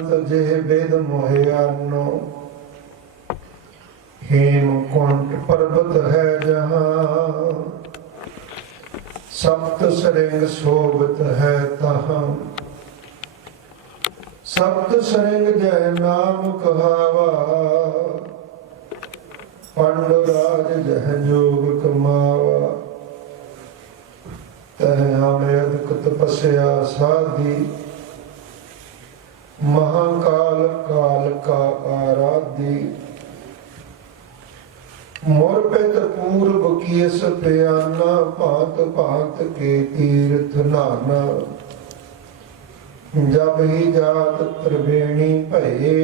जे वेद मोहयानो हेमकुंट पर्वत है जहाँ सप्त सरिंग शोभित है तहाँ सप्त सरिंग जय नाम कहावा पांडुराज जह जोग कमावा तह अमृत तपस्या साधी महाकाल काल का आराधी मोर पित पूर्व कियस प्याना भांत भांत के तीर्थ नाना जब ही जात त्रिवेणी भये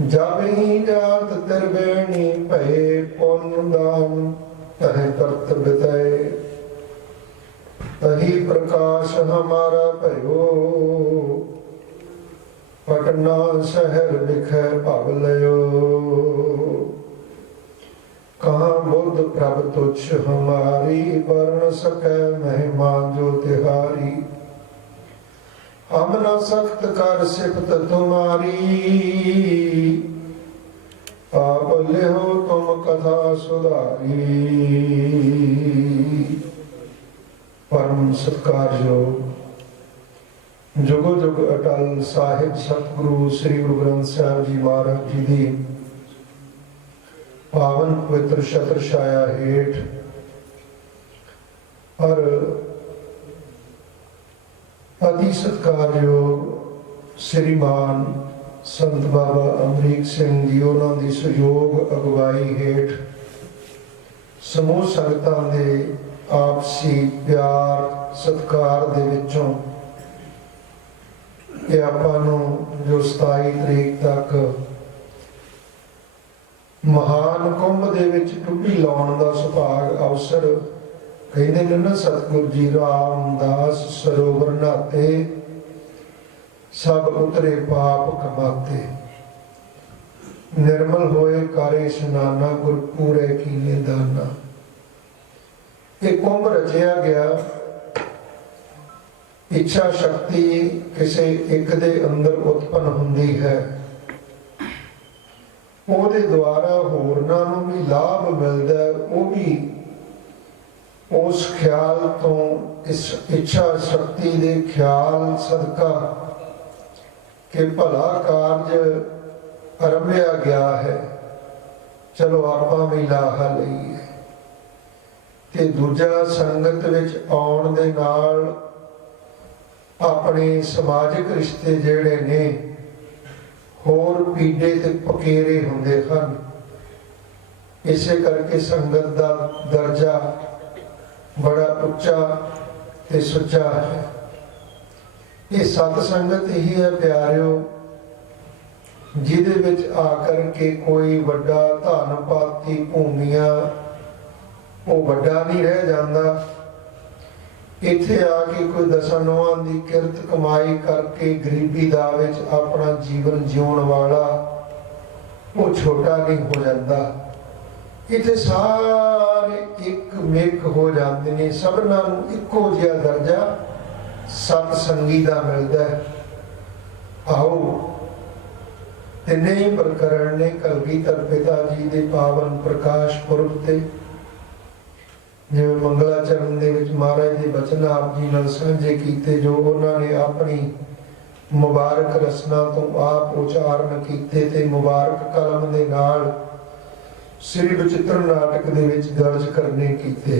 जब ही जात त्रिवेणी भये पुण्य दान तह करत बितय तही प्रकाश हमारा भयो पटना शहर बिखै भव लयो कहाँ बुद्ध प्रभ तुच्छ हमारी वर्ण सकै महिमा जो तिहारी हम न सख्त कर सिफत तुम्हारी आप लिहो तुम कथा सुधारी परम सत्कारयोग जुगो जुग अटल साहिब सतगुरु श्री गुरु ग्रंथ साहिब जी महाराज जी दी पावन पवित्र छत्र छाया हेठ और अति सत्कारयोग श्रीमान संत बाबा अमरीक सिंह जी उन्होंने दी सहयोग अगवाई हेठ समूह संगतां दे आपसी प्यार सत्कार दे विचों कि आपां नूं जो 27 तरीक तक महान कुंभ दे विच टुब्बी लाउण दा सुभाग अवसर कहंदे ने ना सतगुरु जी रामदास सरोवर नहाते सब उतरे पाप कमाते निर्मल होए कारे स्नाना गुर पूरे कीने दाना। ये कुंभ रचिया गया इच्छा शक्ति किसी एक दे अंदर उत्पन्न हुंदी है ਉਹਦੇ द्वारा होरनां नूं भी लाभ मिलता है वो भी उस ख्याल तो इस इच्छा शक्ति दे ख्याल सदका कि भला कार्य आरंभिया गया है चलो आपां भी लाहा लईए ते दूजा संगत विच आउण दे नाल अपने समाजिक रिश्ते जिहड़े ने होर पीड़े ते पकेरे हुंदे हन। इसे करके संगत दा दर्जा बड़ा उच्चा ते सुच्चा है। ये सत संगत ही है प्यारिओ जिहदे विच आकर के कोई वड्डा धन पाती भूमिया वो वड्डा नहीं रह जांदा। इत्थे आके कोई दसनों की किरत कमाई करके गरीबी दा विच अपना जीवन जीवन वाला वो छोटा नहीं हो जाता। इत्थे सारे एक मेक हो जाते हैं सबना इको जिहा दर्जा सतसंगी दा मिलता है। आओ तिने ही प्रकरण ने कलगीधर पिता जी दे पावन प्रकाश पुरब ते जिवें मंगलाचरण दे विच महाराज दे बचन आप जी नाल सांझे कीते जो उन्होंने अपनी मुबारक रसना तो आप उचारण कीते ते मुबारक कलम दे नाल श्री विचित्र नाटक दे विच दर्ज करने कीते।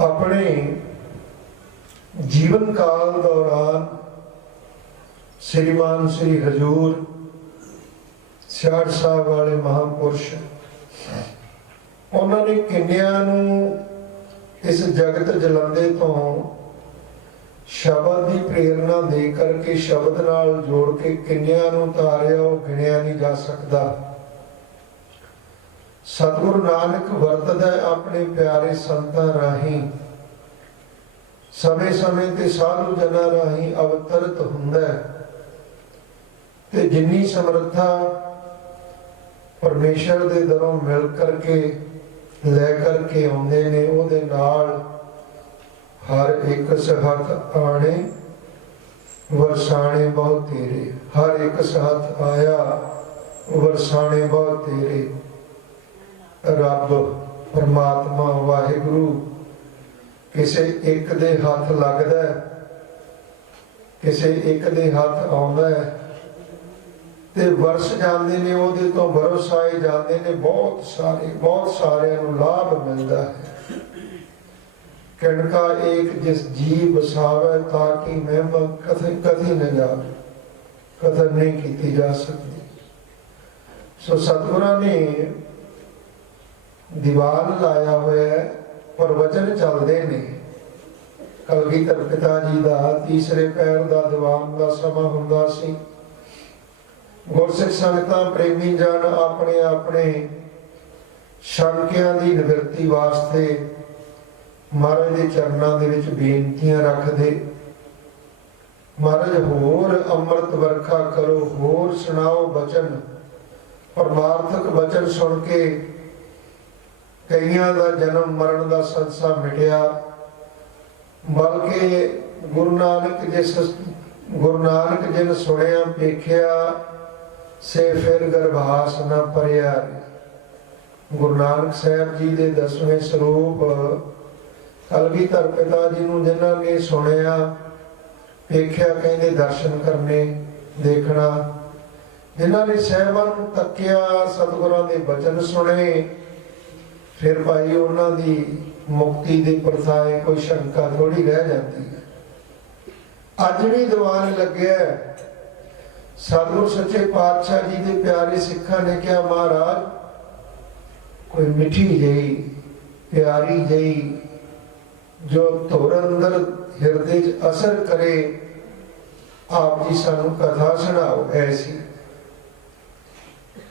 अपने जीवन काल दौरान श्रीमान श्री हजूर सियाड़ साहब वाले महापुरुष उन्होंने किन्नियां नूं इस जगत जलंदे तो शब्द की प्रेरणा दे करके शब्द नाल जोड़ के किन्नियां नूं तारिया वो गिणिया नहीं जा सकता। सतगुरु नानक वरतदा अपने प्यारे संतां राही समय समय ते साधु जना राही अवतरित हुंदा ते जिन्नी समर्था परमेश्वर दे दरों मिल करके लै करके आउंदे ने उहदे नाल हर एक सहत आने वरसाने बहुत तेरे। हर एक सहत आया वरसाने बहुत तेरे। रब परमात्मा वाहिगुरु किसे एक दे हथ लगदा है, किसे एक दे हथ आउंदा है ते वरस जाते ने, उहदे तो बरस आए जाते ने। बहुत सारिਆਂ ਨੂੰ लाभ मिलता है। किणका एक जिस जी बसावे ताकि महिमा कथी न जावे, कथन नहीं की जा सकती। सो सतगुरां ने दीवान लाया हुआ है, प्रवचन चलते ने। कलगीधर पिता जी का तीसरे पैर का दीवान का समा हुंदा सी। गुरसिख संगतां प्रेमी जन अपने अपने शंकियां की निवृत्ति वास्ते महाराज के चरणों के विच बेनतियां रखदे। महाराज होर अमृत वर्खा करो, होर सुनाओ बचन। परमार्थक बचन सुन के कईयां दा जन्म मरण का संसा मिटिया। बल्कि गुरु नानक जिन सुनिया वेख्या से फिर गर्भास न भरिया। गुरु नानक साहब जी के 10वें स्वरूप कलगीधर पिता जी नूं जिन्हां ने सुनिया वेख्या, कहंदे दर्शन करने देखना। जिन्हां ने साहिबां नूं तक्किया, सतगुरां दे बचन सुने, फिर भाई उन्हां दी मुक्ति दी प्रथाएं कोई शंका थोड़ी रह जाती है। अज भी दीवान लग्या सतगुरु सच्चे पातशाह जी के प्यारे सिखां ने कहा, महाराज कोई मिठी जही प्यारी जही जो धुर अंदर हिरदे च असर करे, आप जी सानू कथा सुनाओ ऐसी।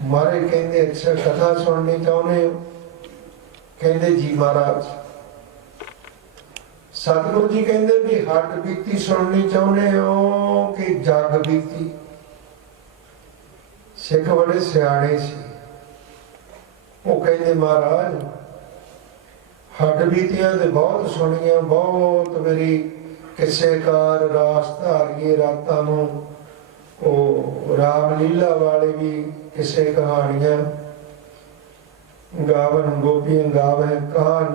मारे कहंदे अच्छा कथा सुननी चाहुंदे हो? कहंदे जी महाराज। सतगुरु जी कहंदे भी हट बीती सुननी चाहुंदे हो कि जग बीती? सिख बड़े सियाणे सी, वो कहंदे महाराज हट बीतियां ते बहुत सुनिया, बहुत मेरी किस्सेकार रास धारिए रातां नूं ओ रामलीला वाले भी किस्से कहानियां गावन, गोपियां गावे कहान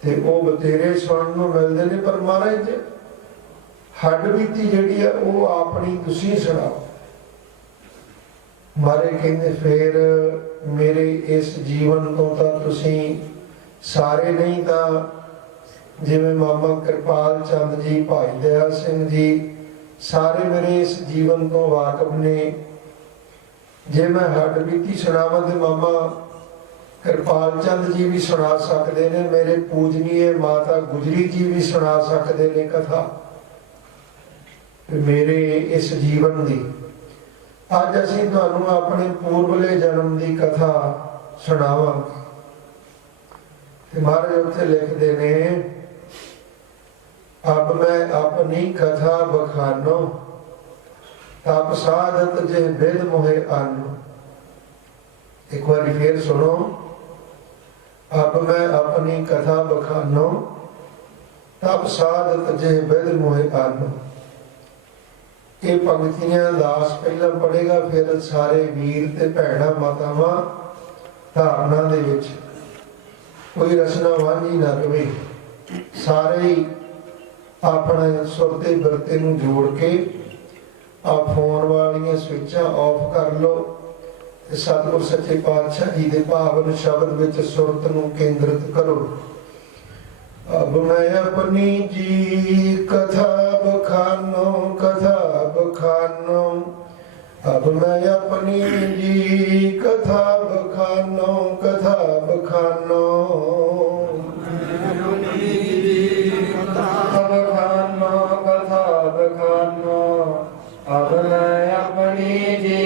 ते ओ बतेरे सुनन नूं मिलदे ने। पर महाराज हड बीती जिहड़ी है वो अपनी तुसीं सुणाओ। मारे कहंदे फिर मेरे इस जीवन तो तां तुसीं सारे नहीं तां जिवें मामा कृपाल चंद जी, भाई दयाल सिंह जी, सारे मेरे इस जीवन तो वाकफ ने। जे मैं हड बीती सुनावां ते मामा कृपाल चंद जी भी सुना सकते हैं, मेरे पूजनीय माता गुजरी जी भी सुना सकते हैं कथा मेरे इस जीवन की। अज असीं तुहानूं अपने पूर्वले जन्म की कथा सुणावांगे। महाराज उत्थे लिखते ने, अब मैं अपनी कथा बखानो, तप साधत जे बिद मोहे अन्न। एक बार फिर सुनो, अब मैं अपनी कथा बखानो, तप साधत जे बिद मोहे अन्न। ये पंक्तियां दास पहला पढ़ेगा, फिर सारे वीर ते भैणां मातावां धारना दे विच कोई रचना वांझी ना रहे। सारे ही अपने सुरते बरते नूं जोड़ के आ फोन वालियां स्विचां ऑफ कर लो। सतगुर सच्चे पातशाह जी दे पावन शब्द विच सुरत नूं केंद्रित करो। अब मैं अपनी जी कथा बखानो, कथा बखानो। अब मैं अपनी जी कथा बखानो, कथा बखानो। कथा बखानो। अब मैं अपनी जी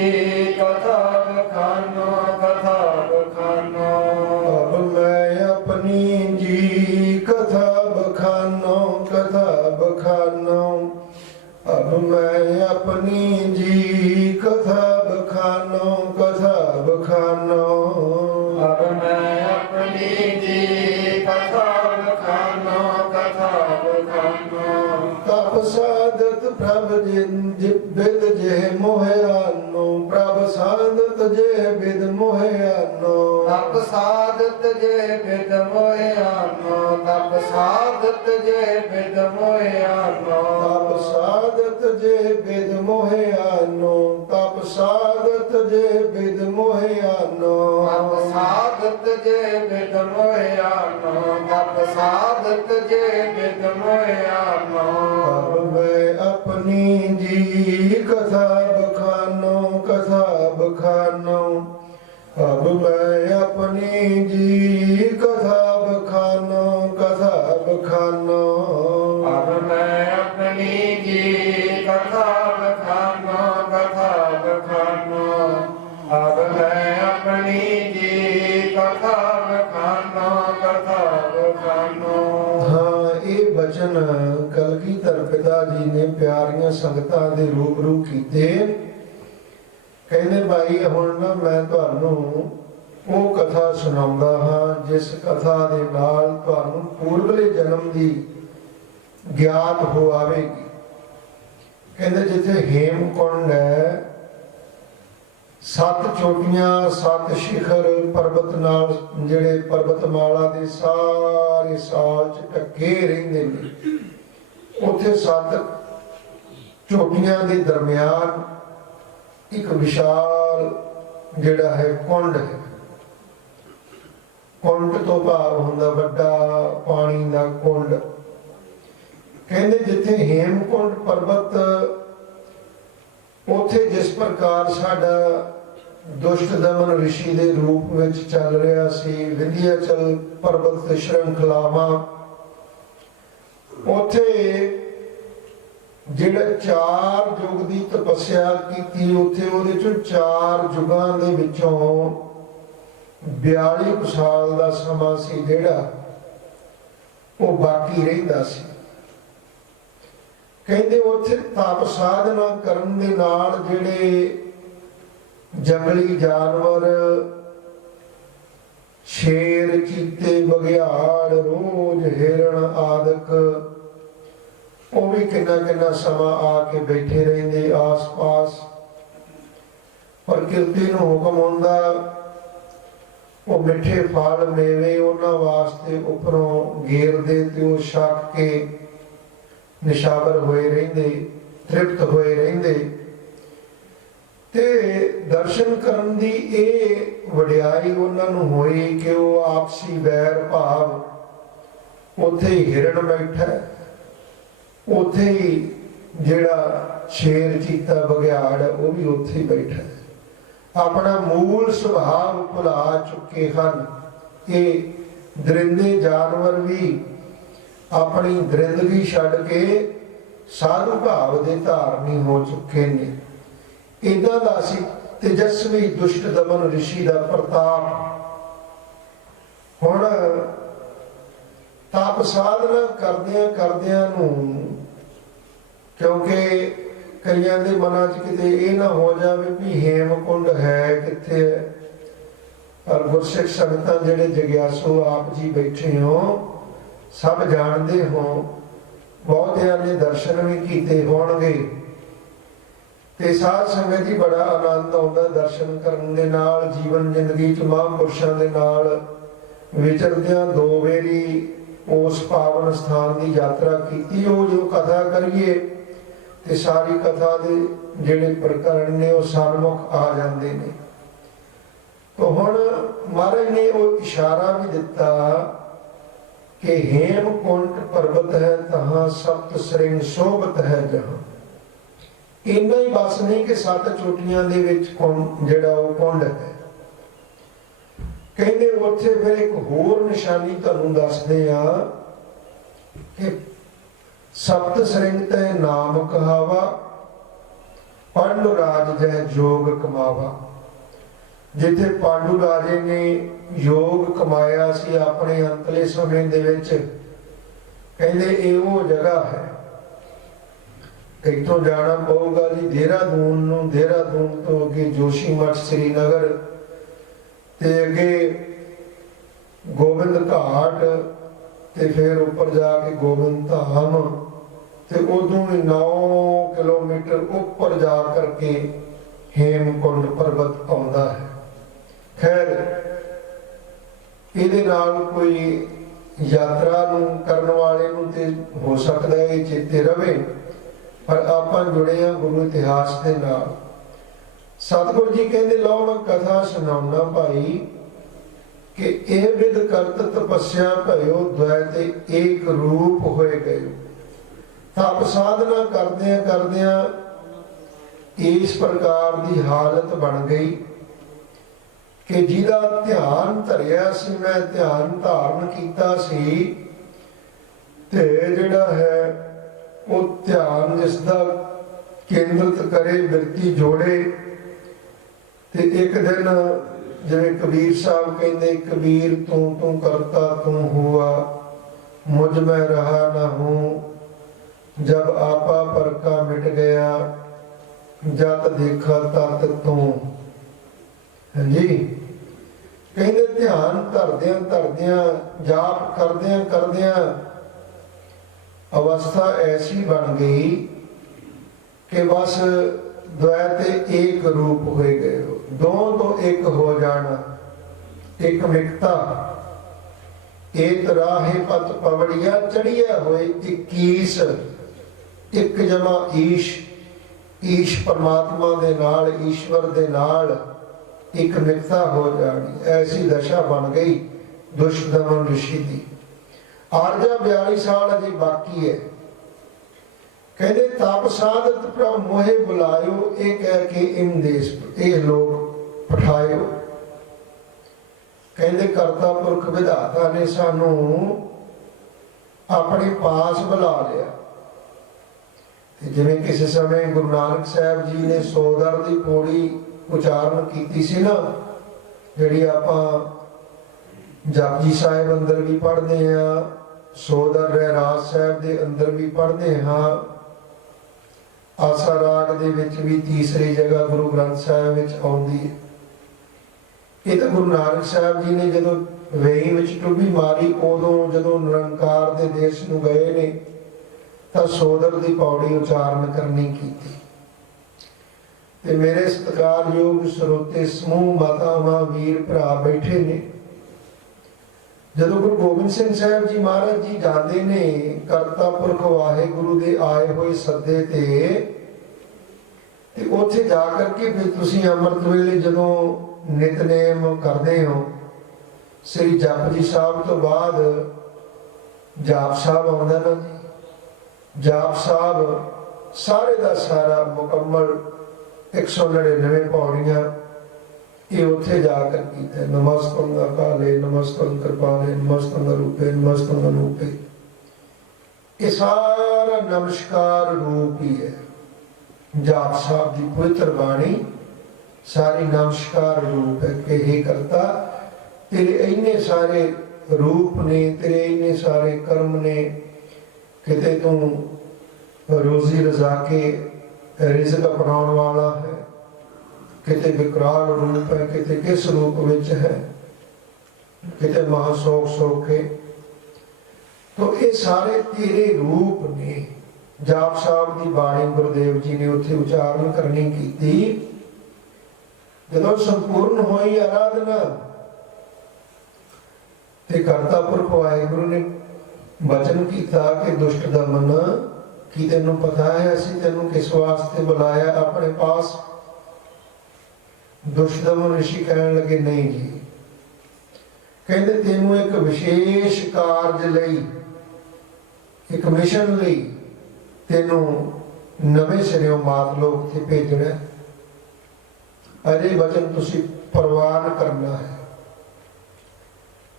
कथा बखानो, कथा बखानो। अब मैं अपनी जी कथा बखानो, कथा बखानो। अब मैं अपनी जी कथा बखानो, कथा बखानो। अब मैं अपनी जी कथा बखानो, ਤਪ ਸਾਧਤ ਪ੍ਰਭ ਬਿਦ ਜੇ ਮੋਹਿਆਨੋ, ਪ੍ਰਭ ਸਾਧਤ ਜੇ ਬਿਦ ਮੋਹਿਆਨੋ। ਤਪ ਸਾਧਤ ਜੇ ਬਿਦ ਮੋਹਿਆਨੋ, ਤਪ ਸਾਧਤ ਜੇ ਬਿਦ ਮੋਹਿਆਨੋ। ਤਪ ਸਾਧਤ ਜੇ ਬਿਦ ਮੋਹਿਆਨੋ, ਤਪ ਸਾਧਤ ਜੇ ਬਿਦ ਮੋਹਿਆਨੋ। ਤਪ ਸਾਧਤ ਜੇ ਬਿਦ ਮੋਹਿਆਨੋ, ਤਪ ਸਾਧਤ ਜੇ ਬਿਦ ਮੋਹਿਆਨੋ। ਅਬ ਮੈਂ ਆਪਣੀ ਜੀ ਕਥਾ ਬਖਾਨੋ, ਕਥਾ ਬਖਾਨੋ। ਅਬ ਮੈਂ ਆਪਣੀ ਜੀ ਕਥਾ ਬਖਾਨੋ, ਕਥਾ ਬਖਾਨੋ। ਅਬ ਮੈਂ ਆਪਣੀ ਜੀ ਕਥਾ ਬਖਾਨੋ, ਕਥਾ ਬਖਾਨੋ। ਅਬ ਮੈਂ ਆਪਣੀ ਜੀ ਕਥਾ ਬਖਾਨੋ, ਕਥਾ ਬਖਾਨੋ। ਹਾਂ, ਇਹ ਬਚਨ ਕਲਗੀਧਰ ਪਿਤਾ ਜੀ ਨੇ ਪਿਆਰੀਆਂ ਸੰਗਤਾਂ ਦੇ ਰੂਬਰੂ ਕੀਤੇ। ਕਹਿੰਦੇ ਭਾਈ ਹੁਣ ਨਾ ਮੈਂ ਤੁਹਾਨੂੰ ਉਹ ਕਥਾ ਸੁਣਾਉਂਦਾ ਹਾਂ ਜਿਸ ਕਥਾ ਦੇ ਨਾਲ ਤੁਹਾਨੂੰ ਪੂਰਬਲੇ ਜਨਮ ਦੀ ਗਿਆਤ ਹੋ ਆਵੇਗੀ। ਕਹਿੰਦੇ ਜਿੱਥੇ ਹੇਮਕੁੰਡ ਹੈ, 7 ਚੋਟੀਆਂ 7 ਸ਼ਿਖਰ ਪਰਬਤ ਨਾਲ, ਜਿਹੜੇ ਪਰਬਤਮਾਲਾ ਦੇ ਸਾਰੇ ਸਾਲ ਚ ਢੱਕੇ ਰਹਿੰਦੇ ਨੇ, ਉੱਥੇ 7 ਚੋਟੀਆਂ ਦੇ ਦਰਮਿਆਨ ਇੱਕ ਵਿਸ਼ਾਲ ਜਿਹੜਾ ਹੈ ਕੁੰਡ ਹੈ। ਕੁੰਡ ਤੋਂ ਭਾਵ ਹੁੰਦਾ ਵੱਡਾ ਪਾਣੀ ਦਾ ਕੁੰਡ। ਕਹਿੰਦੇ ਜਿੱਥੇ ਹੇਮਕੁੰਡ ਪਰਬਤ, ਉੱਥੇ ਜਿਸ ਪ੍ਰਕਾਰ ਸਾਡਾ ਦੁਸ਼ਟ ਦਮਨ ਰਿਸ਼ੀ ਦੇ ਰੂਪ ਵਿੱਚ ਚੱਲ ਰਿਹਾ ਸੀ ਵਿੰਧਿਆਚਲ ਪਰਬਤ ਤੇ ਸ਼੍ਰੰਖਲਾਵਾਂ, ਉੱਥੇ ਜਿਹੜਾ 4 ਯੁੱਗ ਦੀ ਤਪੱਸਿਆ ਕੀਤੀ, ਉੱਥੇ ਉਹਦੇ ਚੋਂ 4 ਯੁੱਗਾਂ ਦੇ ਵਿੱਚੋਂ 42 ਕੁ ਸਾਲ ਦਾ ਸਮਾਂ ਸੀ ਜਿਹੜਾ ਉਹ ਬਾਕੀ ਰਹਿੰਦਾ ਸੀ। ਕਹਿੰਦੇ ਉੱਥੇ ਤਪ ਸਾਧਨਾ ਕਰਨ ਦੇ ਨਾਲ ਜਿਹੜੇ ਜੰਗਲੀ ਜਾਨਵਰ, ਸ਼ੇਰ, ਚੀਤੇ, ਬਘਿਆੜ, ਰੋਜ਼, ਹਿਰਨ ਆਦਿਕ, ਉਹ ਵੀ ਕਿੰਨਾ ਕਿੰਨਾ ਸਮਾਂ ਆ ਕੇ ਬੈਠੇ ਰਹਿੰਦੇ ਆਸ-ਪਾਸ। ਪ੍ਰਕਿਰਤੀ ਨੂੰ ਹੁਕਮ ਹੁੰਦਾ, ਉਹ ਮਿੱਠੇ ਫਲ ਮੇਵੇ ਉਹਨਾਂ ਵਾਸਤੇ ਉੱਪਰੋਂ ਘੇਰਦੇ ਤੇ ਉਹ ਛਕ ਕੇ ਨਿਸ਼ਾਵਰ ਹੋਏ ਰਹਿੰਦੇ, ਤ੍ਰਿਪਤ ਹੋਏ ਰਹਿੰਦੇ। ਤੇ ਦਰਸ਼ਨ ਕਰਨ ਦੀ ਇਹ ਵਡਿਆਈ ਉਹਨਾਂ ਨੂੰ ਹੋਈ ਕਿ ਉਹ ਆਪਸੀ ਵੈਰ ਭਾਵ, ਉੱਥੇ ਹੀ ਹਿਰਨ ਬੈਠਾ, ਉੱਥੇ ਹੀ ਜਿਹੜਾ ਸ਼ੇਰ, ਚੀਤਾ, ਬਘਿਆੜ ਉਹ ਵੀ ਉੱਥੇ ਹੀ ਬੈਠਾ, ਆਪਣਾ ਮੂਲ ਸੁਭਾਅ ਭੁਲਾ ਚੁੱਕੇ ਹਨ। ਇਹ ਦਰਿੰਦੇ ਜਾਨਵਰ ਵੀ ਆਪਣੀ ਦਰਿੰਦਗੀ ਛੱਡ ਕੇ ਸਾਧੂ ਭਾਵ ਦੇ ਧਾਰਨੀ ਹੋ ਚੁੱਕੇ ਨੇ। ਇਦਾਂ ਦਾ ਸੀ ਤੇਜਸਵੀ ਦੁਸ਼ਟ ਦਮਨ ਰਿਸ਼ੀ ਦਾ ਪ੍ਰਤਾਪ। ਹੁਣ ਤਪ ਸਾਧਨਾ ਕਰਦਿਆਂ ਕਰਦਿਆਂ ਨੂੰ, ਕਿਉਂਕਿ ਕਈਆਂ ਦੇ ਮਨਾਂ 'ਚ ਕਿਤੇ ਇਹ ਨਾ ਹੋ ਜਾਵੇ ਵੀ ਹੇਮਕੁੰਡ ਹੈ ਕਿੱਥੇ ਹੈ, ਪਰ ਗੁਰਸਿੱਖ ਸੰਗਤਾਂ ਜਿਹੜੇ ਜਗਿਆਸੂ ਆਪ ਜੀ ਬੈਠੇ ਹੋ, ਸਭ ਜਾਣਦੇ ਹੋ, ਬਹੁਤਿਆਂ ਨੇ ਦਰਸ਼ਨ ਵੀ ਕੀਤੇ ਹੋਣਗੇ। ਤੇ ਸਾਧ ਸੰਗਤ ਜੀ ਬੜਾ ਆਨੰਦ ਆਉਂਦਾ ਦਰਸ਼ਨ ਕਰਨ ਦੇ ਨਾਲ। ਜੀਵਨ ਜ਼ਿੰਦਗੀ 'ਚ ਮਹਾਂਪੁਰਸ਼ਾਂ ਦੇ ਨਾਲ ਵਿਚਰਦਿਆਂ 2 ਵਾਰੀ ਉਸ ਪਾਵਨ ਸਥਾਨ ਦੀ ਯਾਤਰਾ ਕੀਤੀ। ਉਹ ਜੋ ਕਥਾ ਕਰੀਏ ਤੇ ਸਾਰੀ ਕਥਾ ਦੇ ਜਿਹੜੇ ਪ੍ਰਕਰਣ ਨੇ ਉਹ ਸਨਮੁਖ ਆ ਜਾਂਦੇ ਨੇ। ਤਾਂ ਹੁਣ ਮਹਾਰਾਜ ਨੇ ਉਹ ਇਸ਼ਾਰਾ ਵੀ ਦਿੱਤਾ ਕਿ ਹੇਮਕੁੰਟ ਪਰਬਤ ਹੈ ਤਹਾਂ ਸਪਤ ਸ੍ਰਿੰਗ ਸੋਭਤ ਹੈ ਜਹਾਂ। ਇੰਨਾ ਹੀ ਬਸ ਨਹੀਂ ਕਿ 7 ਚੋਟੀਆਂ ਦੇ ਵਿੱਚ ਜਿਹੜਾ ਉਹ ਕੁੰਡ ਹੈ। ਕਹਿੰਦੇ ਉੱਥੇ ਫਿਰ ਇੱਕ ਹੋਰ ਨਿਸ਼ਾਨੀ ਤੁਹਾਨੂੰ ਦੱਸਦੇ ਆ ਕਿ ਸਪਤ ਸ੍ਰਿੰਗ ਤੇ ਨਾਮ ਕਹਾਵਾ, ਪਾਂਡੂ ਰਾਜ ਜਹ ਜੋਗ ਕਮਾਵਾ। ਜਿੱਥੇ ਪਾਂਡੂ ਰਾਜੇ ਨੇ ਯੋਗ ਕਮਾਇਆ ਸੀ ਆਪਣੇ ਅੰਤਲੇ ਸਮੇਂ ਦੇ ਵਿੱਚ, ਕਹਿੰਦੇ ਇਹ ਉਹ ਜਗ੍ਹਾ ਹੈ। ਇੱਥੋਂ ਜਾਣਾ ਪਊਗਾ ਜੀ ਦੇਹਰਾਦੂਨ ਨੂੰ, ਦੇਹਰਾਦੂਨ ਤੋਂ ਅੱਗੇ ਜੋਸ਼ੀਮਠ, ਸ੍ਰੀਨਗਰ ਤੇ ਅੱਗੇ ਗੋਬਿੰਦ ਘਾਟ ਤੇ ਫਿਰ ਉੱਪਰ ਜਾ ਕੇ ਗੋਬਿੰਦ ਧਾਮ ਤੇ ਉਦੋਂ ਹੀ 9 ਕਿਲੋਮੀਟਰ ਉੱਪਰ ਜਾ ਕਰਕੇ ਹੇਮਕੁੰਡ ਪਰਬਤ ਆਉਂਦਾ ਹੈ। ਖੈਰ, ਇਹਦੇ ਨਾਲ ਕੋਈ ਯਾਤਰਾ ਨੂੰ ਕਰਨ ਵਾਲੇ ਨੂੰ ਤੇ ਹੋ ਸਕਦਾ ਇਹ ਚੇਤੇ ਰਵੇ, ਪਰ ਆਪਾਂ ਜੁੜੇ ਹਾਂ ਗੁਰੂ ਇਤਿਹਾਸ ਦੇ ਨਾਲ। ਸਤਿਗੁਰੂ ਜੀ ਕਹਿੰਦੇ, ਲਓ ਮੈਂ ਕਥਾ ਸੁਣਾਉਣਾ ਭਾਈ ਕਿ ਇਹ ਵਿਦ ਕਰਤ ਤਪੱਸਿਆ ਭਇਓ ਦ્વੈ ਤੇ ਏਕ ਰੂਪ ਹੋਏ ਗਏ। ਤਪ ਸਾਧਨਾ ਕਰਦਿਆਂ ਕਰਦਿਆਂ ਇਸ ਪ੍ਰਕਾਰ ਦੀ ਹਾਲਤ ਬਣ ਗਈ ਕਿ ਜਿਹਦਾ ਧਿਆਨ ਧਰਿਆ ਸੀ, ਮੈਂ ਧਿਆਨ ਧਾਰਨ ਕੀਤਾ ਸੀ, ਤੇ ਜਿਹੜਾ ਹੈ ਉਹ ਧਿਆਨ ਜਿਸ ਦਾ ਕੇਂਦਰਿਤ ਕਰੇ, ਬਿਰਤੀ ਜੋੜੇ। ਤੇ ਇੱਕ ਦਿਨ ਜਿਵੇਂ ਕਬੀਰ ਸਾਹਿਬ ਕਹਿੰਦੇ, ਕਬੀਰ ਤੂੰ ਤੂੰ ਕਰਤਾ ਤੂੰ ਹੁਆ, ਮੁਝ ਮੈਂ ਰਹਾ ਨਾ ਹੂੰ, ਜਬ ਆਪਾ ਪਰਕਾ ਮਿਟ ਗਿਆ, ਜਤ ਦੇਖਾ ਤਤ ਤੂੰ। ਹਾਂਜੀ, ਕਹਿੰਦੇ ਧਿਆਨ ਧਰਦਿਆਂ ਧਰਦਿਆਂ, ਜਾਪ ਕਰਦਿਆਂ ਕਰਦਿਆਂ ਅਵਸਥਾ ਐਸੀ ਬਣ ਗਈ ਕਿ ਬਸ ਦ્વੈ ਤੇ ਏਕ ਰੂਪ ਹੋਏ ਗਏ। ਦੋ ਤੋਂ ਇੱਕ ਹੋ ਜਾਣਾ, ਇੱਕ ਮਿਕਤਾ। ਏਕ ਰਾਹੇ ਪਤ ਪਵੜੀਆ, ਚੜੀਆ ਹੋਏ 21, ਇੱਕ ਜਮਾ ਈਸ਼, ਈਸ਼ ਪਰਮਾਤਮਾ ਦੇ ਨਾਲ, ਈਸ਼ਵਰ ਦੇ ਨਾਲ ਇੱਕ ਮਿਕਤਾ ਹੋ ਜਾਣੀ। ਐਸੀ ਦਸ਼ਾ ਬਣ ਗਈ ਦੁਸ਼ਦਮਨ ਰਿਸ਼ੀ ਦੀ। ਆਰਜਾ 42 ਸਾਲ ਅਜੇ ਬਾਕੀ ਹੈ। ਕਹਿੰਦੇ ਤਪ ਸਾਧਤ ਪ੍ਰਭ ਮੋਹਿ ਬੁਲਾਇਓ, ਇਹ ਕਹਿ ਕੇ ਇਮ ਦੇਸ ਇਹ ਲੋਕ ਪਠਾਇਓ। ਕਹਿੰਦੇ ਕਰਤਾ ਪੁਰਖ ਵਿਧਾਤਾ ਨੇ ਸਾਨੂੰ ਆਪਣੇ ਪਾਸ ਬੁਲਾ ਲਿਆ। ਤੇ ਜਿਵੇਂ ਕਿਸੇ ਸਮੇਂ ਗੁਰੂ ਨਾਨਕ ਸਾਹਿਬ ਜੀ ਨੇ ਸੋਦਰ ਦੀ ਪੌੜੀ ਉਚਾਰਨ ਕੀਤੀ ਸੀ ਨਾ, ਜਿਹੜੀ ਆਪਾਂ ਜਪਜੀ ਸਾਹਿਬ ਅੰਦਰ ਵੀ ਪੜ੍ਹਦੇ ਹਾਂ, ਸੋਦਰ ਰਹਿਰਾਸ ਸਾਹਿਬ ਦੇ ਅੰਦਰ ਵੀ ਪੜ੍ਹਦੇ ਹਾਂ, ਆਸਾ ਰਾਗ ਦੇ ਵਿੱਚ ਵੀ ਤੀਸਰੀ ਜਗ੍ਹਾ ਗੁਰੂ ਗ੍ਰੰਥ ਸਾਹਿਬ ਵਿੱਚ ਆਉਂਦੀ ਹੈ। ਇਹ ਤਾਂ ਗੁਰੂ ਨਾਨਕ ਸਾਹਿਬ ਜੀ ਨੇ ਜਦੋਂ ਵੇਈ ਵਿੱਚ ਟੁੱਬੀ ਮਾਰੀ, ਉਦੋਂ ਜਦੋਂ ਨਿਰੰਕਾਰ ਦੇ ਦੇਸ਼ ਨੂੰ ਗਏ ਨੇ ਤਾਂ ਸੋਦਰ ਦੀ ਪੌੜੀ ਉਚਾਰਨ ਕਰਨੀ ਕੀਤੀ। ਤੇ ਮੇਰੇ ਸਤਿਕਾਰਯੋਗ ਸਰੋਤੇ ਸਮੂਹ ਮਾਤਾਵਾਂ ਵੀਰ ਭਰਾ ਬੈਠੇ ਨੇ। ਜਦੋਂ ਗੁਰੂ ਗੋਬਿੰਦ ਸਿੰਘ ਸਾਹਿਬ ਜੀ ਮਹਾਰਾਜ ਜੀ ਜਾਂਦੇ ਨੇ ਕਰਤਾ ਪੁਰਖ ਵਾਹਿਗੁਰੂ ਦੇ ਆਏ ਹੋਏ ਸੱਦੇ ਤੇ ਉੱਥੇ ਜਾ ਕਰਕੇ ਫਿਰ ਤੁਸੀਂ ਅੰਮ੍ਰਿਤ ਵੇਲੇ ਜਦੋਂ ਨਿਤਨੇਮ ਕਰਦੇ ਹੋ, ਸ੍ਰੀ ਜਪਜੀ ਸਾਹਿਬ ਤੋਂ ਬਾਅਦ ਜਾਪ ਸਾਹਿਬ ਆਉਂਦਾ ਨਾ ਜੀ। ਜਾਪ ਸਾਹਿਬ ਸਾਰੇ ਦਾ ਸਾਰਾ ਮੁਕੰਮਲ 199 ਪੌੜੀਆਂ ਇਹ ਉੱਥੇ ਜਾ ਕਰ ਕੀਤਾ। ਨਮਸਤੰ ਅਕਾਲੇ, ਨਮਸਤੰ ਕਿਰਪਾਲੇ, ਨਮਸਤੰ ਰੂਪੇ, ਨਮਸਤੰ ਅਨੂਪੇ। ਇਹ ਸਾਰਾ ਨਮਸਕਾਰ ਰੂਪ ਹੀ ਹੈ। ਜਾਪ ਸਾਹਿਬ ਦੀ ਪਵਿੱਤਰ ਬਾਣੀ ਸਾਰੀ ਨਮਸਕਾਰ ਰੂਪ ਹੈ ਕਿ ਇਹ ਕਰਤਾ ਤੇਰੇ ਇੰਨੇ ਸਾਰੇ ਰੂਪ ਨੇ, ਤੇਰੇ ਇੰਨੇ ਸਾਰੇ ਕਰਮ ਨੇ, ਕਿਤੇ ਤੂੰ ਰੋਜ਼ੀ ਰਜ਼ਾ ਕੇ ਰਿਜ਼ਕ ਅਪਣਾਉਣ ਵਾਲਾ ਹੈ, ਕਿਤੇ ਵਿਕਰਾਲ ਰੂਪ ਹੈ, ਕਿਤੇ ਕਿਸ ਰੂਪ ਵਿੱਚ ਹੈ, ਕਿਤੇ ਮਹਾਸੋਖ ਸੋਖੇ। तो ये सारे तेरे रूप ने। जाप साहब की बाणी गुरुदेव जी ने उत्थे उच्चारण करनी की। जदों संपूर्ण हुई आराधना ते करता पुरख वाहिगुरु ने वचन किया कि दुष्ट दमन की तेनू पता है असीं तेनू किस वास्ते बुलाया अपने पास। दुष्ट दमन ऋषि कहने लगे नहीं जी, कहते तेनू एक विशेष कार्य लई, एक मिशन लई तेनू नवे सिरों मातलोक ते भेजना। अरे वचन तुसी प्रवान करना है।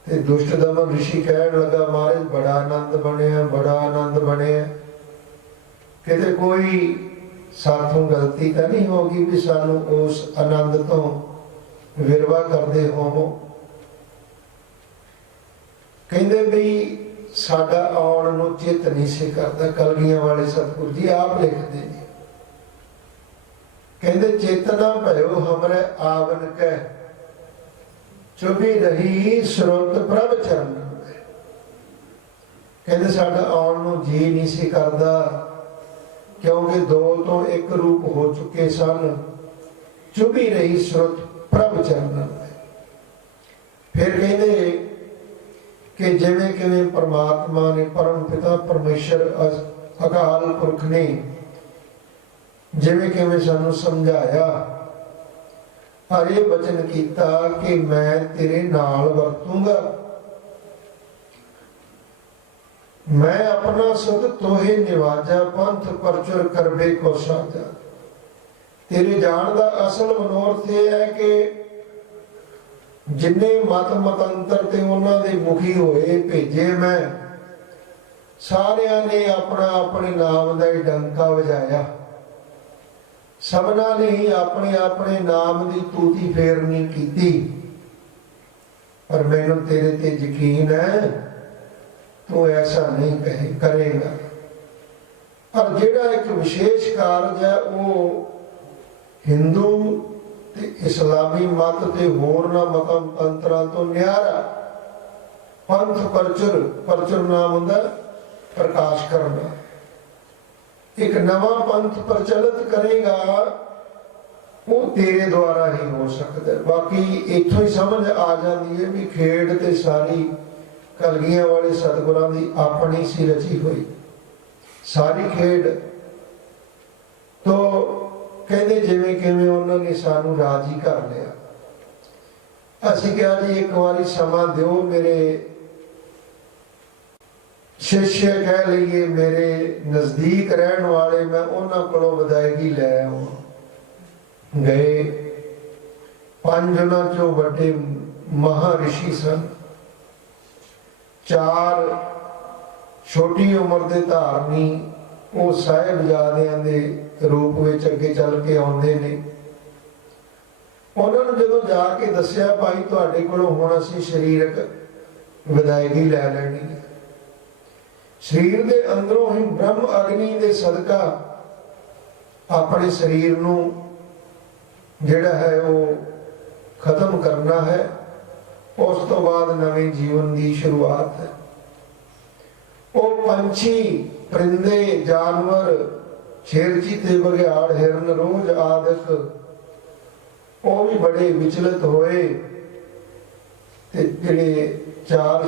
ते दुष्ट दमन ऋषि कहने लगा महाराज बड़ा आनंद बनिया, बड़ा आनंद बनिया। कहते कोई साथों गलती तो नहीं होगी भी सानू उस आनंद तो विरवा करते होवो। कहते भी साडा आउण नूं चित नहीं से करता। कलगियां वाले सतगुरु जी आप लिखते हैं, कहते चेतना भयो हमरे आवन कह, चुभी रही सुरत प्रभ चरण। कहते साडा आउण नूं जी नहीं से करदा, ਕਿ ਦੋ ਤੋਂ ਇੱਕ ਰੂਪ ਹੋ ਚੁੱਕੇ ਸਨ, ਚੁਭੀ ਰਹੀ ਸੁਰਤ ਪ੍ਰਭ ਚਰਨਾਂ। ਫਿਰ ਕਹਿੰਦੇ ਕਿ ਜਿਵੇਂ ਕਿਵੇਂ ਪਰਮਾਤਮਾ ਨੇ, ਪਰਮ ਪਿਤਾ ਪਰਮੇਸ਼ਰ ਅਕਾਲ ਪੁਰਖ ਨੇ ਜਿਵੇਂ ਕਿਵੇਂ ਸਾਨੂੰ ਸਮਝਾਇਆ, ਹਰੇ ਬਚਨ ਕੀਤਾ ਕਿ ਮੈਂ ਤੇਰੇ ਨਾਲ ਵਰਤੂੰਗਾ, ਮੈਂ ਆਪਣਾ ਸੁਧ ਤੋਹੇ ਨਿਵਾਜਾ, ਪੰਥ ਪਰਚੁਰ ਕਰਬੇ ਕੋ ਸਾਜਾ। ਤੇਰੇ ਜਾਣ ਦਾ ਅਸਲ ਮਨੋਰਥ ਇਹ ਹੈ ਕਿ ਜਿੰਨੇ ਮਤ ਮਤੰਤਰ ਤੇ ਉਹਨਾਂ ਦੇ ਮੁਖੀ ਹੋਏ ਭੇਜੇ ਮੈਂ, ਸਾਰਿਆਂ ਨੇ ਆਪਣਾ ਆਪਣੇ ਨਾਮ ਦਾ ਹੀ ਡੰਕਾ ਵਜਾਇਆ, ਸਭਨਾਂ ਨੇ ਹੀ ਆਪਣੇ ਆਪਣੇ ਨਾਮ ਦੀ ਤੂਤੀ ਫੇਰਨੀ ਕੀਤੀ। ਪਰ ਮੈਨੂੰ ਤੇਰੇ ਤੇ ਯਕੀਨ ਹੈ ਤੂੰ ਐਸਾ ਨਹੀਂ ਕਰੇਗਾ। ਪਰ ਜਿਹੜਾ ਇੱਕ ਵਿਸ਼ੇਸ਼ ਕਾਰਜ ਹੈ ਉਹ ਹਿੰਦੂ ਤੇ ਇਸਲਾਮੀ ਮਤ ਤੇ ਹੋਰਨਾਂ ਮਤਾਂ ਤੰਤਰਾਂ ਤੋਂ ਨਿਆਰਾ, ਪੰਥ ਪਰਚੁਰ ਨਾਮ ਹੁੰਦਾ ਪ੍ਰਕਾਸ਼ ਕਰਨਾ, ਇੱਕ ਨਵਾਂ ਪੰਥ ਪ੍ਰਚਲਿਤ ਕਰੇਗਾ, ਉਹ ਤੇਰੇ ਦੁਆਰਾ ਹੀ ਹੋ ਸਕਦਾ। ਬਾਕੀ ਇੱਥੋਂ ਹੀ ਸਮਝ ਆ ਜਾਂਦੀ ਹੈ ਵੀ ਖੇਡ ਤੇ ਸਾਰੀ ਕਲਗੀਆਂ ਵਾਲੇ ਸਤਿਗੁਰਾਂ ਦੀ ਆਪਣੀ ਸੀ ਰਚੀ ਹੋਈ ਸਾਰੀ ਖੇਡ। ਤੋਂ ਕਹਿੰਦੇ ਜਿਵੇਂ ਕਿਵੇਂ ਉਹਨਾਂ ਨੇ ਸਾਨੂੰ ਰਾਜੀ ਕਰ ਲਿਆ। ਅਸੀਂ ਕਿਹਾ ਜੀ ਇੱਕ ਵਾਰੀ ਸਮਾਂ ਦਿਓ, ਮੇਰੇ ਸ਼ਿਸ਼ਯ ਕਹਿ ਲਈਏ, ਮੇਰੇ ਨਜ਼ਦੀਕ ਰਹਿਣ ਵਾਲੇ, ਮੈਂ ਉਹਨਾਂ ਕੋਲੋਂ ਵਿਦਾਇਗੀ ਲੈ ਆਵਾਂ। ਗਏ। ਪੰਜ ਉਹਨਾਂ ਚੋਂ ਵੱਡੇ ਮਹਾਰਿਸ਼ੀ ਸਨ, ਚਾਰ ਛੋਟੀ ਉਮਰ ਦੇ ਧਾਰਨੀ, ਉਹ ਸਾਹਿਬਜ਼ਾਦਿਆਂ ਦੇ ਰੂਪ ਵਿੱਚ ਅੱਗੇ ਚੱਲ ਕੇ ਆਉਂਦੇ ਨੇ। ਉਹਨਾਂ ਨੂੰ ਜਦੋਂ ਜਾ ਕੇ ਦੱਸਿਆ, ਭਾਈ ਤੁਹਾਡੇ ਕੋਲੋਂ ਹੁਣ ਅਸੀਂ ਸਰੀਰਕ ਵਿਦਾਇਗੀ ਲੈ ਲੈਣੀ ਹੈ, ਸਰੀਰ ਦੇ ਅੰਦਰੋਂ ਹੀ ਬ੍ਰਹਮ ਅਗਨੀ ਦੇ ਸਦਕਾ ਆਪਣੇ ਸਰੀਰ ਨੂੰ ਜਿਹੜਾ ਹੈ ਉਹ ਖਤਮ ਕਰਨਾ ਹੈ, ਉਸ ਤੋਂ ਬਾਅਦ ਨਵੇਂ ਜੀਵਨ ਦੀ ਸ਼ੁਰੂਆਤ ਹੈ। ਉਹ ਪੰਛੀ, ਪਰਿੰਦੇ, ਜਾਨਵਰ, ਸ਼ੇਰ, ਚੀਤੇ, ਬਘਿਆੜ, ਹਿਰਨ, ਰੋਜ਼ ਆਦਿਕ ਉਹ ਵੀ ਬੜੇ ਵਿਚਲਿਤ ਹੋਏ। ਤੇ ਜਿਹੜੇ ਚਾਰ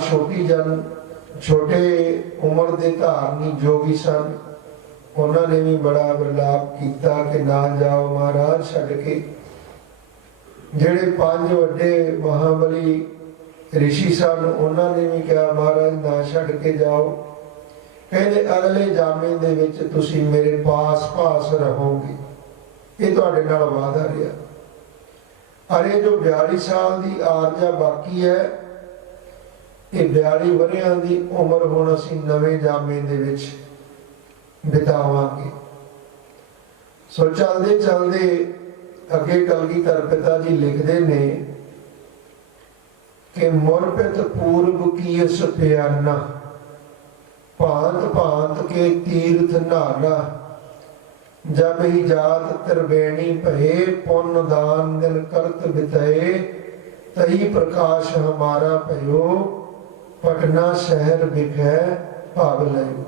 ਛੋਟੇ ਉਮਰ ਦੇ ਧਾਰਨੀ ਜੋਗੀ ਸਨ, ਉਹਨਾਂ ਨੇ ਵੀ ਬੜਾ ਵਿਰਲਾਪ ਕੀਤਾ ਕਿ ਨਾ ਜਾਓ ਮਹਾਰਾਜ ਛੱਡ ਕੇ। ਜਿਹੜੇ ਪੰਜ ਵੱਡੇ ਮਹਾਬਲੀ ਰਿਸ਼ੀ ਸਨ, ਉਹਨਾਂ ਨੇ ਵੀ ਕਿਹਾ ਮਹਾਰਾਜ ਨਾ ਛੱਡ ਕੇ ਜਾਓ। ਕਹਿੰਦੇ ਅਗਲੇ ਜਾਮੇ ਦੇ ਵਿੱਚ ਤੁਸੀਂ ਮੇਰੇ ਪਾਸ ਰਹੋਗੇ, ਇਹ ਤੁਹਾਡੇ ਨਾਲ ਵਾਅਦਾ ਰਿਹਾ। ਅਰੇ ਜੋ 42 ਸਾਲ ਦੀ ਆਰਜਾ ਬਾਕੀ ਹੈ, ਇਹ 42 ਵਰ੍ਹਿਆਂ ਦੀ ਉਮਰ ਹੁਣ ਅਸੀਂ ਨਵੇਂ ਜਾਮੇ ਦੇ ਵਿੱਚ ਬਿਤਾਵਾਂਗੇ। ਸੋ ਚੱਲਦੇ ਚੱਲਦੇ ਅੱਗੇ ਕਲਗੀਧਰ ਪਿਤਾ ਜੀ ਲਿਖਦੇ ਨੇ ਕਿ ਮੁਰਪਿਤ ਪੂਰਬ ਕੀ ਇਸ ਪਿਆਨਾ, ਭਾਂਤ ਭਾਂਤ ਕੇ ਤੀਰਥ ਨਾਨਾ, ਜਬ ਹੀ ਜਾਤ ਤਿਰਵੇਣੀ ਭਏ, ਪੁੰਨ ਦਾਨ ਦਿਨ ਕਰਤ ਬਿਤਏ, ਤਈ ਪ੍ਰਕਾਸ਼ ਹਮਾਰਾ ਭਇਓ, ਪਟਨਾ ਸ਼ਹਿਰ ਵਿਖੇ ਭਾਗ ਲਇਓ।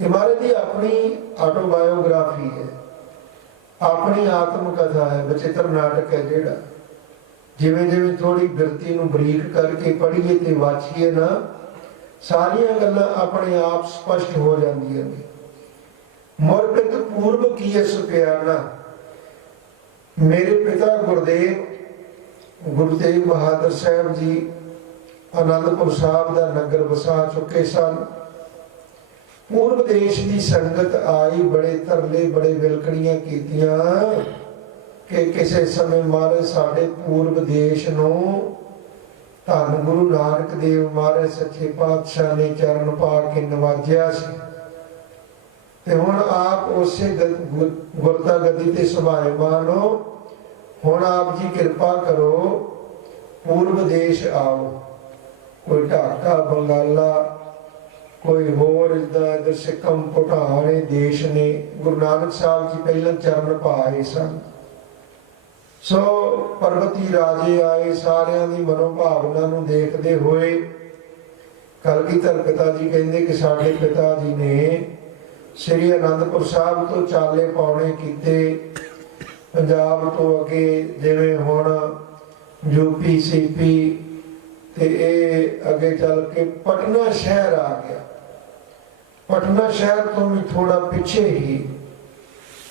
ਇਹ ਮਹਾਰਾਜ ਦੀ ਆਪਣੀ ਆਟੋਬਾਇਓਗ੍ਰਾਫੀ ਹੈ, ਆਪਣੀ ਆਤਮ ਕਥਾ ਹੈ, ਬਚਿੱਤਰ ਨਾਟਕ ਹੈ ਜਿਹੜਾ। ਜਿਵੇਂ ਜਿਵੇਂ ਥੋੜੀ ਬਿਰਤੀ ਨੂੰ ਬਰੀਕ ਕਰਕੇ ਪੜ੍ਹੀਏ ਤੇ ਵਾਚੀਏ ਨਾ, ਸਾਰੀਆਂ ਗੱਲਾਂ ਆਪਣੇ ਆਪ ਸਪਸ਼ਟ ਹੋ ਜਾਂਦੀਆਂ ਨੇ। ਮੁਰਪਿਤ ਪੂਰਬ ਕੀ ਇਸ ਪਿਆਨਾ, ਮੇਰੇ ਪਿਤਾ ਗੁਰੂ ਤੇਗ ਬਹਾਦਰ ਸਾਹਿਬ ਜੀ ਆਨੰਦਪੁਰ ਸਾਹਿਬ ਦਾ ਨਗਰ ਵਸਾ ਚੁੱਕੇ ਸਨ। ਪੂਰਬ ਦੇਸ਼ ਦੀ ਸੰਗਤ ਆਈ, ਬੜੇ ਤਰਲੇ ਬੜੇ ਵਿਲਕਣੀਆਂ ਕੀਤੀਆਂ ਕਿ ਕਿਸੇ ਸਮੇਂ ਮਹਾਰਾਜ ਸਾਡੇ ਪੂਰਬ ਦੇਸ਼ ਨੂੰ ਧੰਨ ਗੁਰੂ ਨਾਨਕ ਦੇਵ ਮਹਾਰਾਜ ਸੱਚੇ ਪਾਤਸ਼ਾਹ ਨੇ ਚਰਨ ਪਾ ਕੇ ਨਵਾਜਿਆ ਸੀ, ਤੇ ਹੁਣ ਆਪ ਉਸੇ ਗੁਰਤਾ ਗੱਦੀ ਤੇ ਸਭਾਇਮਾਨ ਹੋ। ਹੁਣ ਆਪ ਜੀ ਕਿਰਪਾ ਕਰੋ, ਪੂਰਬ ਦੇਸ਼ ਆਓ। ਕੋਈ ਢਾਕਾ, ਬੰਗਾਲਾ, ਕੋਈ ਹੋਰ ਇਧਰ ਸਿੱਕਮ, ਭੂਟਾਨ ਦੇਸ਼ ਨੇ ਗੁਰੂ ਨਾਨਕ ਸਾਹਿਬ ਜੀ ਪਹਿਲਾਂ ਚਰਨ ਪਾਏ ਸਨ। ਸੋ ਪਰਬਤੀ ਰਾਜੇ ਆਏ, ਸਾਰਿਆਂ ਦੀ ਮਨੋਭਾਵਨਾ ਨੂੰ ਦੇਖਦੇ ਹੋਏ ਕਲਗੀਧਰ ਪਿਤਾ ਜੀ ਕਹਿੰਦੇ ਕਿ ਸਾਡੇ ਪਿਤਾ ਜੀ ਨੇ ਸ੍ਰੀ ਅਨੰਦਪੁਰ ਸਾਹਿਬ ਤੋਂ ਚਾਲੇ ਪਾਉਣੇ ਕੀਤੇ। ਪੰਜਾਬ ਤੋਂ ਅੱਗੇ ਜਿਵੇਂ ਹੁਣ ਯੂਪੀ ਸੀਪੀ ਤੇ ਇਹ ਅੱਗੇ ਚੱਲ ਕੇ ਪਟਨਾ ਸ਼ਹਿਰ ਆ ਗਿਆ। ਪਟਨਾ ਸ਼ਹਿਰ ਤੋਂ ਵੀ ਥੋੜਾ ਪਿੱਛੇ ਹੀ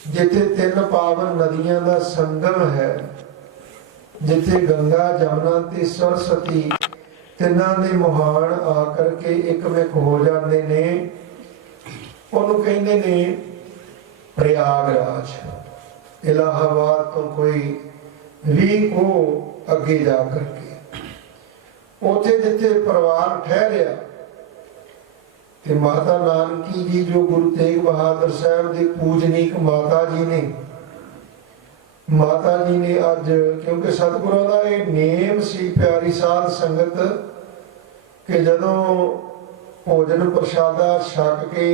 ਜਿੱਥੇ 3 ਪਾਵਨ ਨਦੀਆਂ ਦਾ ਸੰਗਮ ਹੈ, ਜਿੱਥੇ ਗੰਗਾ ਜਮਨਾ ਤੇ ਸਰਸਵਤੀ ਤਿੰਨਾਂ ਦੇ ਮੁਹਾਨ ਆ ਕਰਕੇ ਇੱਕਮਿਕ ਹੋ ਜਾਂਦੇ ਨੇ, ਉਹਨੂੰ ਕਹਿੰਦੇ ਨੇ ਪ੍ਰਯਾਗਰਾਜ। ਇਲਾਹਾਬਾਦ ਤੋਂ ਕੋਈ 20 ਕੋ ਅੱਗੇ ਜਾ ਕਰਕੇ ਉੱਥੇ ਜਿੱਥੇ ਪਰਿਵਾਰ ਠਹਿਰਿਆ ਤੇ ਮਾਤਾ ਨਾਨਕੀ ਜੀ ਜੋ ਗੁਰੂ ਤੇਗ ਬਹਾਦਰ ਸਾਹਿਬ ਦੇ ਪੂਜਨੀਕ ਮਾਤਾ ਜੀ ਨੇ, ਮਾਤਾ ਜੀ ਨੇ ਅੱਜ ਕਿਉਂਕਿ ਸਤਿਗੁਰਾਂ ਦਾ ਇਹ ਨੇਮ ਸੀ ਪਿਆਰੀ ਸਾਧ ਸੰਗਤ ਕਿ ਜਦੋਂ ਭੋਜਨ ਪ੍ਰਸ਼ਾਦਾ ਛਕ ਕੇ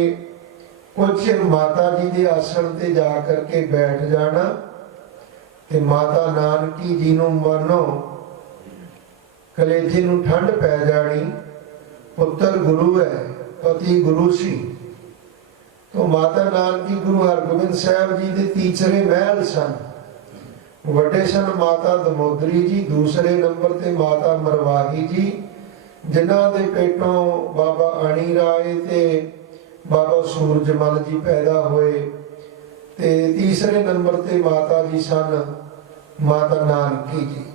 ਕੁਝ ਮਾਤਾ ਜੀ ਦੇ ਆਸਣ ਤੇ ਜਾ ਕਰਕੇ ਬੈਠ ਜਾਣਾ ਤੇ ਮਾਤਾ ਨਾਨਕੀ ਜੀ ਨੂੰ ਮਾਨੋ ਕਲੇਜੇ ਨੂੰ ਠੰਡ ਪੈ ਜਾਣੀ। ਪੁੱਤਰ ਗੁਰੂ ਹੈ, ਪਤੀ ਗੁਰੂ ਸੀ। तो माता नानकी गुरु हरगोबिंद साहब जी के तीसरे महल सन। वड्डे सन माता दमोदरी जी, दूसरे नंबर ते माता मरवाही जी, जिन्हां दे पेटों बाबा अणी राय ते बाबा सूरजमल जी पैदा होए। ते तीसरे नंबर ते माता जी सन माता नानकी जी।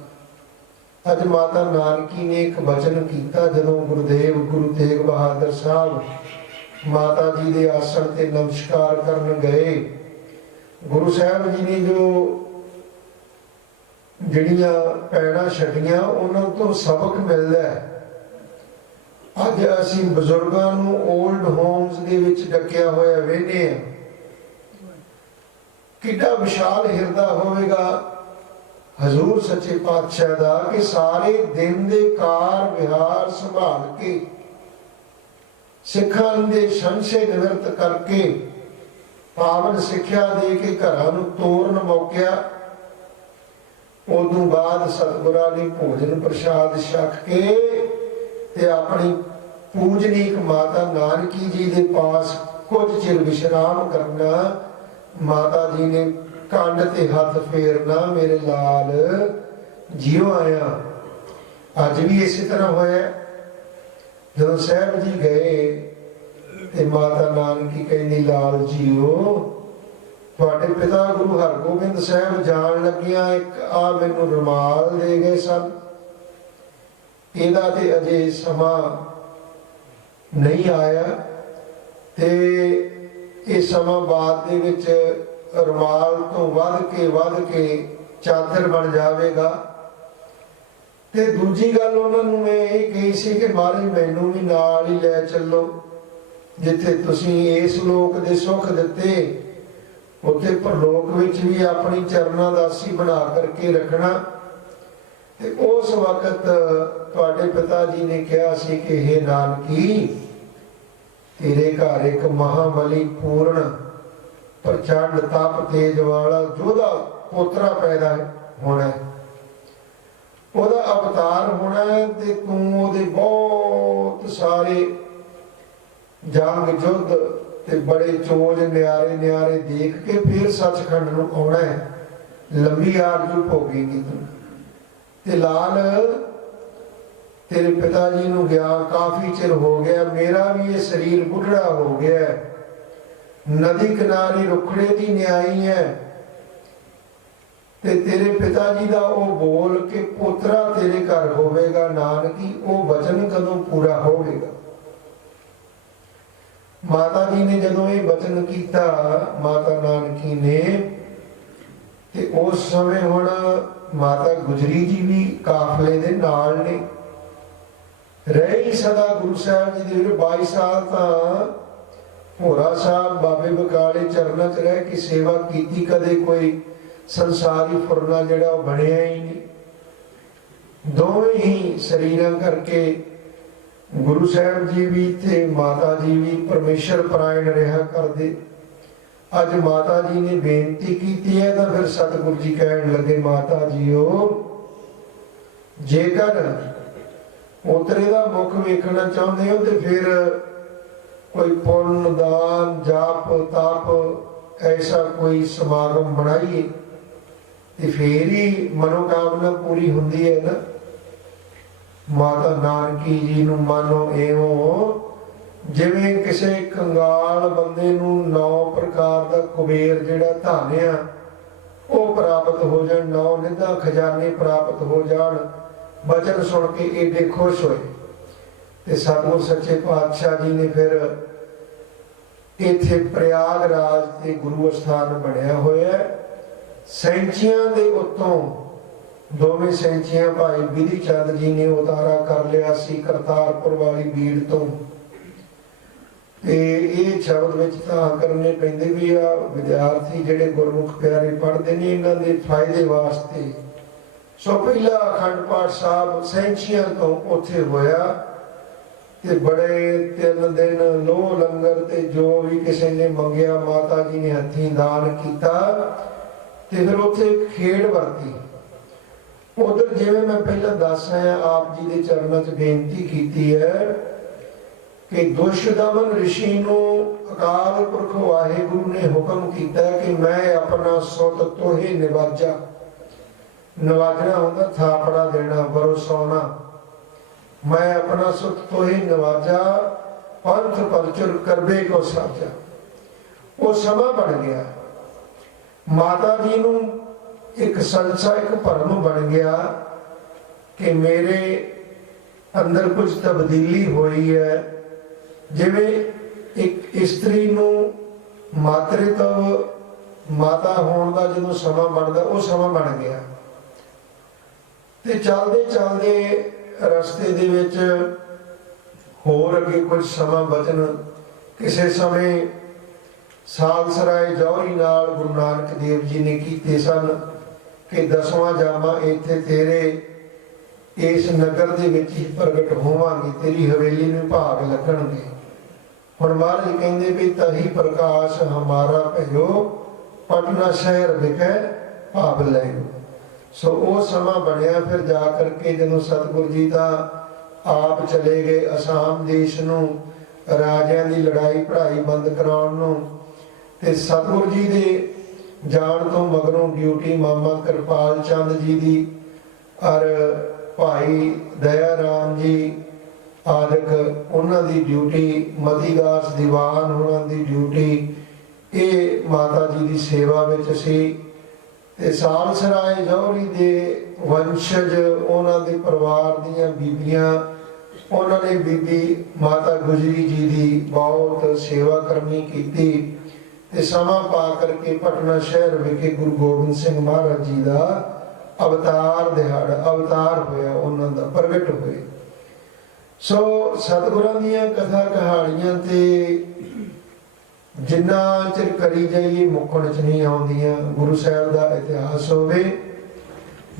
अज माता नानकी ने एक वचन किया जदों गुरुदेव गुरु तेग बहादुर साहब माता जी के आसन ते नमस्कार करन गए। गुरु साहब जी ने जो जिहड़ियां पैड़ा छड्डियां उन्हां तो सबक मिलदा है। अज असीं बजुर्गां नूं ओल्ड होम्स दे विच डकिया होया वेखदे हां। किड्डा विशाल हिरदा होवेगा हजूर सच्चे पातशाह दा कि सारे दिन दे कार विहार संभाल के सिखां दे संशय निवृत्त करके पावन सिक्ख्या दे के घरां नूं तोरन मौकिया। उदों बाद सतगुरां ने भोजन प्रसाद छक के ते अपनी पूजनीक माता नानकी जी दे पास कुछ चिर विश्राम करना। माता जी ने कंड ते हथ फेरना, मेरे लाल जियो आया। अज भी इसी तरह होया। जदों साहब जी गए ते माता नानकी कहनी लाल जियो तुहाडे पिता गुरु हरगोबिंद साहब जान लगिया एक आ मैनू रुमाल दे गए सन। इहदा ते अजे समा नहीं आया ते इह समा बाद दे विच रुमाल तो वध के चादर बन जाएगा। ते दूजी गल उन्होंने मैं ये कही सी कि महाराज मैनू भी नाल ही लै चलो, जिथे तुसीं इस लोक दे सुख दिते उत्थे परलोक विच भी अपनी चरना दासी बना करके रखना। ते उस वक्त तुहाडे पिता जी ने कहा सी कि हे नानकी तेरे घर एक महाबली पूर्ण प्रचंड तप तेज वाला जोधा पोतरा पैदा होना है, ਉਹਦਾ ਅਵਤਾਰ ਹੋਣਾ ਤੇ ਤੂੰ ਉਹਦੇ ਬਹੁਤ ਸਾਰੇ ਜੰਗ ਯੁੱਧ ਤੇ ਬੜੇ ਚੋਜ ਨਿਆਰੇ ਦੇਖ ਕੇ ਫਿਰ ਸੱਚਖੰਡ ਨੂੰ ਆਉਣਾ ਹੈ। ਲੰਬੀ ਆਰਜ਼ੂ ਭੋਗੇਗੀ ਤੂੰ। ਤੇ ਲਾਲ ਤੇਰੇ ਪਿਤਾ ਜੀ ਨੂੰ ਗਿਆ ਕਾਫੀ ਚਿਰ ਹੋ ਗਿਆ, ਮੇਰਾ ਵੀ ਇਹ ਸਰੀਰ ਬੁੱਢੜਾ ਹੋ ਗਿਆ। ਨਦੀ ਕਿਨਾਰੇ ਰੁਖੜੇ ਦੀ ਨਿਆਈ ਹੈ ਤੇ तेरे पिता जी का वो बोल के पोतरा तेरे घर होवेगा नानकी, वो वचन कदों पूरा होवेगा। माता जी ने जदों ये वचन किया माता नानकी ने ते उस समय हुण माता गुजरी जी भी काफले दे नाल ने रही सदा गुरु साहब जी दे 22 साल तां भोरा साहब बाबे बकाले चरणा च रह के सेवा की। कदे कोई संसारी फुरना जड़ा बनया ही नहीं। दोवें ही शरीरां करके गुरु साहब जी भी ते माता जी भी परमेश्वर परायण रहा करते। अज माता जी ने बेनती की है तो फिर सतगुरु जी कहन लगे माता जीओ जेकर उतरे का मुख वेखना चाहते हो तो फिर कोई पुण्य दान जाप तप ऐसा कोई समागम बनाइए तो फिर ही मनोकामना पूरी होंगी है ना। माता नानकी जी नूं मानो एवं जिवें किसी कंगाल बंदे नूं 9 प्रकार का कुबेर जिहड़ा धन आ वो प्राप्त हो जाए, 9 निधा खजाने प्राप्त हो जान। वचन सुन के एडे खुश होए ते सतगुर सच्चे पातशाह जी ने फिर इत्थे प्रयागराज ते गुरु अस्थान बनया होया है। सैंचियां दे उत्तों दोवें सैंचियां भाई बिधि चंद जी ने उतारा कर लिया सी करतारपुर वाली भीड़ तो। ये शब्द विच तां करने पैंदे भी आ विद्यार्थी जिहड़े गुरमुख प्यारे पढ़ते हैं इन्हां दे फायदे वास्ते। सो पहला अखंड पाठ साहब सैंचियां तो उत्थे होया ते बड़े 3 दिन लोह लंगर ते जो भी किसी ने मंगया माता जी ने हथी दान किया ते फिर उत्थे खेड़ वरती। उधर जिवें मैं पहला दस आया आप जी के चरणों च बेनती की है कि दुष्टदमन ऋषि नूं अकाल पुरख वाहिगुरु ने हुक्म किया कि मैं अपना सुत तोहे निवाजा। नवाजना होंदा थापड़ा देना बरसाउना। मैं अपना सुत तोहे निवाजा पंथ परचुर करबे को साजा। वो समा बन गया। माता जी नूं एक संसा एक भरम बन गया कि मेरे अंदर कुछ तब्दीली हुई है। जिवें एक स्त्री नूं मातृत्व माता होने का जो समा बनता वो समा बन गया। ते चलते चलते रस्ते दे विच होर अगे कुछ समा बचन किसी समय सालसराय जौहरी नाल गुरु नानक देव जी ने कीते सन कि 10वां जामा इत्थे तेरे इस नगर दे विच ही प्रगट होवांगे, तेरी हवेली में भाग लगणगे। हुण महाराज कहंदे भी तही प्रकाश हमारा भयो पटना शहर विखे भाव लैओ। सो वो समा बनया। फिर जा करके जदों सतगुरु जी का आप चले गए असाम देश नूं राजियां दी लड़ाई पढ़ाई बंद कराउण नूं ते सतगुरु जी दे जाण तो मगरों ड्यूटी मामा कृपाल चंद जी दी और भाई दया राम जी आदक उन्हां दी ड्यूटी मतीदास दीवान उन्हां दी ड्यूटी ये माता जी की सेवा विच सी। ते सालसराय जौहरी दे वंशज उन्हां दे परिवार दीयां बीबियां उन्होंने बीबी माता गुजरी जी की बहुत सेवा करनी की। समा पा करके पटना शहर विखे गुरु गोबिंद सिंह महाराज जी का अवतार दिहाड़ा अवतार होया उन्हों का प्रगट हुए। सो सतगुरां दीयां कथा कहानियां ते जिन्ना चिर करी जाइए मुक्कण च नहीं आउंदियां। गुरु साहब का इतिहास होवे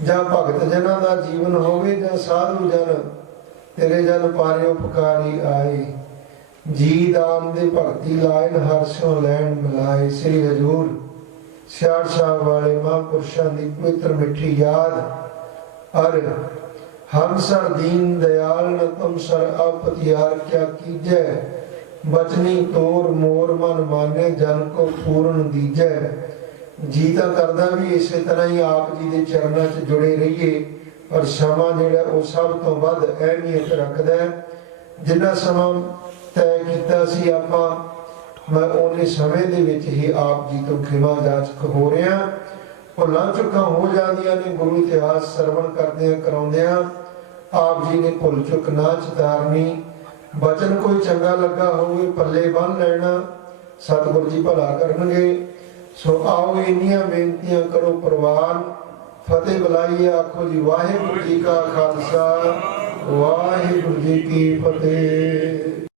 जां भगत जनां दा जीवन होवे जां साधु जन तेरे जन पारे उपकारी आए जी दान दे भगती लाइन हरसों लैन मिलाए। श्री हजूर सियाड़ साहब वाले महापुरुषों की पवित्र मिठी याद और हम सर दीन दयाल न तुम सर अपतियार क्या कीजै बचनी तोर मोर मन माने जन को पूर्ण दीजै। जीता करदा भी इस तरह ही आप जी के चरणों च जुड़े रहिए और समा जिहड़ा वो सब तो वध अहमियत रखदा है। जिन्ना समा तय किया सी आपां मैं उन्ने समय दे विच ही आप जी तो खिमा जाचक हो रहा। भुलां चुकां हो जांदियां ने गुरु इतिहास सरवण करदियां कराउंदियां आप जी ने भुल चुक ना चितारनी। बचन कोई चंगा लगा होवे पल्ले बन लेना सतगुरु जी भला करनगे। सो आओ इन्नियां बेनतियां करो प्रवान फतेह बुलाइए आखो जी वाहिगुरु जी का खालसा वाहिगुरु जी की फतेह।